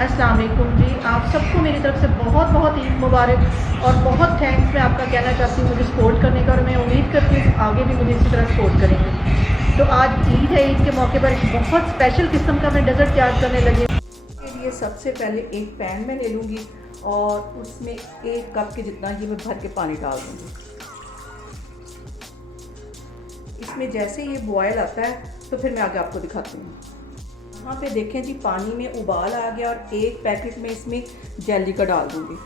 अस्सलाम वालेकुम जी। आप सबको मेरी तरफ से बहुत बहुत ईद मुबारक और बहुत थैंक्स मैं आपका कहना चाहती हूँ मुझे सपोर्ट करने का, और मैं उम्मीद करती हूँ आगे भी मुझे इसी तरह सपोर्ट करेंगे। तो आज ईद है, ईद के मौके पर एक बहुत स्पेशल किस्म का मैं डेज़र्ट तैयार करने लगी हूँ। इसके लिए सबसे पहले एक पैन में ले लूँगी और उसमें 1 कप के जितना ही मैं भर के पानी डाल दूँगी। इसमें जैसे ये बॉयल आता है तो फिर मैं आगे आपको दिखाती हूँ। यहाँ पे देखें जी, पानी में उबाल आ गया और 1 पैकेट में इसमें जेली का डाल दूँगी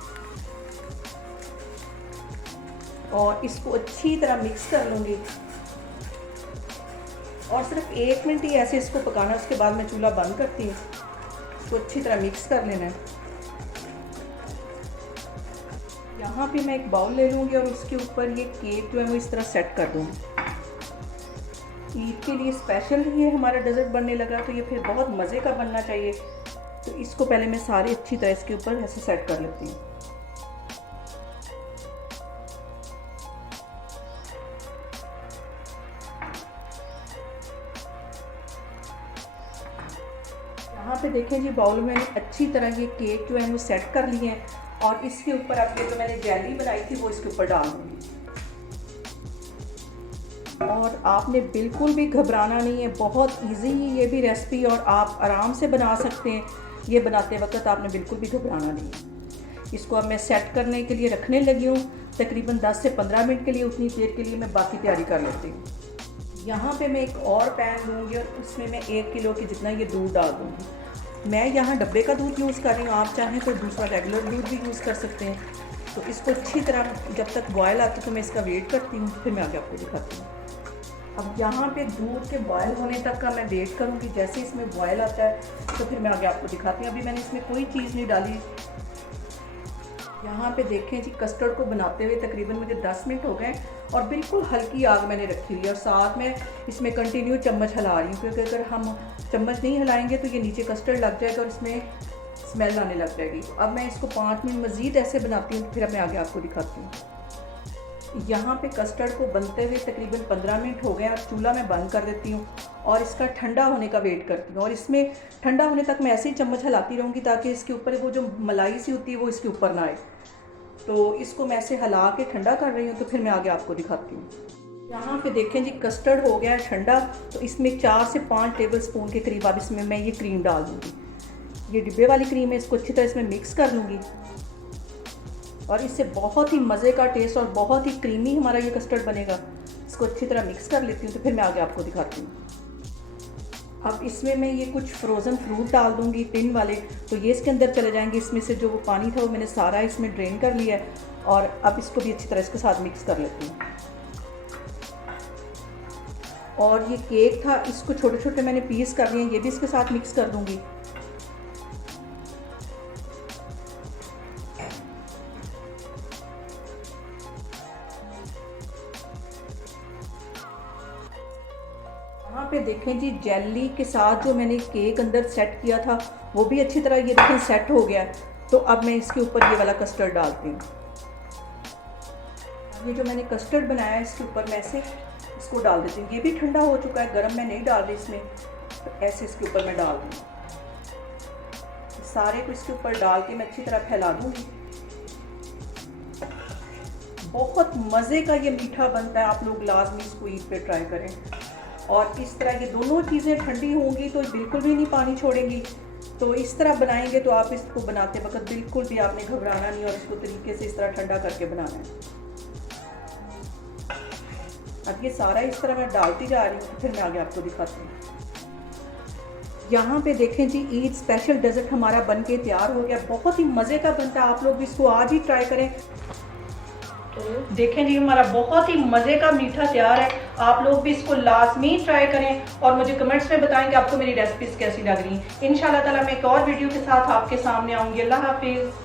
और इसको अच्छी तरह मिक्स कर लूँगी और सिर्फ 1 मिनट ही ऐसे इसको पकाना है। उसके बाद मैं चूल्हा बंद करती हूँ। इसको अच्छी तरह मिक्स कर लेना है। यहाँ पे मैं एक बाउल ले लूँगी और उसके ऊपर ये केक जो है वो इस तरह सेट कर दूँगी। ईद के लिए स्पेशल ये हमारा डेज़र्ट बनने लगा, तो ये फिर बहुत मज़े का बनना चाहिए। तो इसको पहले मैं सारी अच्छी तरह इसके ऊपर ऐसे सेट कर लेती हूँ। यहाँ पे देखें जी, बाउल में मैंने अच्छी तरह ये केक जो है वो सेट कर लिए हैं और इसके ऊपर अब ये जो मैंने जेली बनाई थी वो इसके ऊपर डाल दूँगी। और आपने बिल्कुल भी घबराना नहीं है, बहुत इजी है ये भी रेसिपी और आप आराम से बना सकते हैं। ये बनाते वक्त आपने बिल्कुल भी घबराना नहीं है। इसको अब मैं सेट करने के लिए रखने लगी हूँ तकरीबन 10 से 15 मिनट के लिए। उतनी देर के लिए मैं बाकी तैयारी कर लेती हूँ। यहाँ पे मैं एक और पैन लूँगी और उसमें मैं 1 किलो के जितना ये दूध डाल दूँगी। मैं यहाँ डब्बे का दूध यूज़ कर रही हूँ, आप चाहें तो दूसरा रेगुलर दूध भी यूज़ कर सकते हैं। तो इसको अच्छी तरह जब तक बॉयल आती है तो मैं इसका वेट करती हूँ, फिर मैं आगे आपको दिखाती हूँ। अब यहाँ पे दूध के बॉयल होने तक का मैं वेट करूँगी। जैसे इसमें बॉयल आता है तो फिर मैं आगे आपको दिखाती हूँ। अभी मैंने इसमें कोई चीज़ नहीं डाली। यहाँ पे देखें जी, कस्टर्ड को बनाते हुए तकरीबन मुझे 10 मिनट हो गए और बिल्कुल हल्की आग मैंने रखी हुई है और साथ में इसमें कंटिन्यू चम्मच हिला रही हूँ, क्योंकि अगर हम चम्मच नहीं हिलाएंगे तो ये नीचे कस्टर्ड लग जाएगा और इसमें स्मेल आने लग जाएगी। अब मैं इसको 5 मिनट मज़ीद ऐसे बनाती हूँ, फिर अब मैं आगे आपको दिखाती हूँ। यहाँ पे कस्टर्ड को बनते हुए तकरीबन 15 मिनट हो गए और चूल्हा मैं बंद कर देती हूँ और इसका ठंडा होने का वेट करती हूँ। और इसमें ठंडा होने तक मैं ऐसे ही चम्मच हिलाती रहूँगी ताकि इसके ऊपर वो जो मलाई सी होती है वो इसके ऊपर ना आए। तो इसको मैं ऐसे हिला के ठंडा कर रही हूँ, तो फिर मैं आगे आपको दिखाती हूँ। यहाँ पे देखें जी, कस्टर्ड हो गया है ठंडा। तो इसमें 4 से 5 टेबल स्पून के करीब अब इसमें मैं ये क्रीम डाल दूँगी। ये डिब्बे वाली क्रीम है, इसको अच्छी तरह इसमें मिक्स कर लूँगी और इससे बहुत ही मज़े का टेस्ट और बहुत ही क्रीमी हमारा ये कस्टर्ड बनेगा। इसको अच्छी तरह मिक्स कर लेती हूँ, तो फिर मैं आगे आपको दिखाती हूँ। अब इसमें मैं ये कुछ फ्रोज़न फ्रूट डाल दूँगी टिन वाले, तो ये इसके अंदर चले जाएंगे। इसमें से जो वो पानी था वो मैंने सारा इसमें ड्रेन कर लिया है और अब इसको भी अच्छी तरह इसके साथ मिक्स कर लेती हूँ। और ये केक था, इसको छोटे छोटे मैंने पीस कर लिए हैं, ये भी इसके साथ मिक्स कर दूँगी। यहाँ पे देखें जी, जेली के साथ जो मैंने केक अंदर सेट किया था वो भी अच्छी तरह ये देखें सेट हो गया। तो अब मैं इसके ऊपर ये वाला कस्टर्ड डालती हूँ। ये जो मैंने कस्टर्ड बनाया है इसके ऊपर मैं ऐसे इसको डाल देती हूँ। ये भी ठंडा हो चुका है, गर्म मैं नहीं डाल रही इसमें। तो ऐसे इसके ऊपर मैं डाल दूँगी। सारे को इसके ऊपर डाल के मैं अच्छी तरह फैला दूँगी। बहुत मज़े का ये मीठा बनता है, आप लोग लाजमी इसको ईद पे ट्राई करें। और इस तरह ये दोनों चीज़ें ठंडी होंगी तो बिल्कुल भी नहीं पानी छोड़ेंगी। तो इस तरह बनाएंगे तो आप इसको बनाते वक्त बिल्कुल भी आपने घबराना नहीं और इसको तरीके से इस तरह ठंडा करके बनाना है। अब ये सारा इस तरह मैं डालती जा रही हूँ, फिर मैं आगे आपको दिखाती हूँ। यहाँ पे देखें जी, ईद स्पेशल डेज़र्ट हमारा बनके तैयार हो गया। बहुत ही मज़े का बनता है, आप लोग भी इसको आज ही ट्राई करें। तो देखें जी, हमारा बहुत ही मज़े का मीठा तैयार है। आप लोग भी इसको लाजमी ट्राई करें और मुझे कमेंट्स में बताएं कि आपको मेरी रेसिपीज़ कैसी लग रही हैं। इंशाल्लाह ताला मैं एक और वीडियो के साथ आपके सामने आऊँगी। अल्लाह हाफिज़।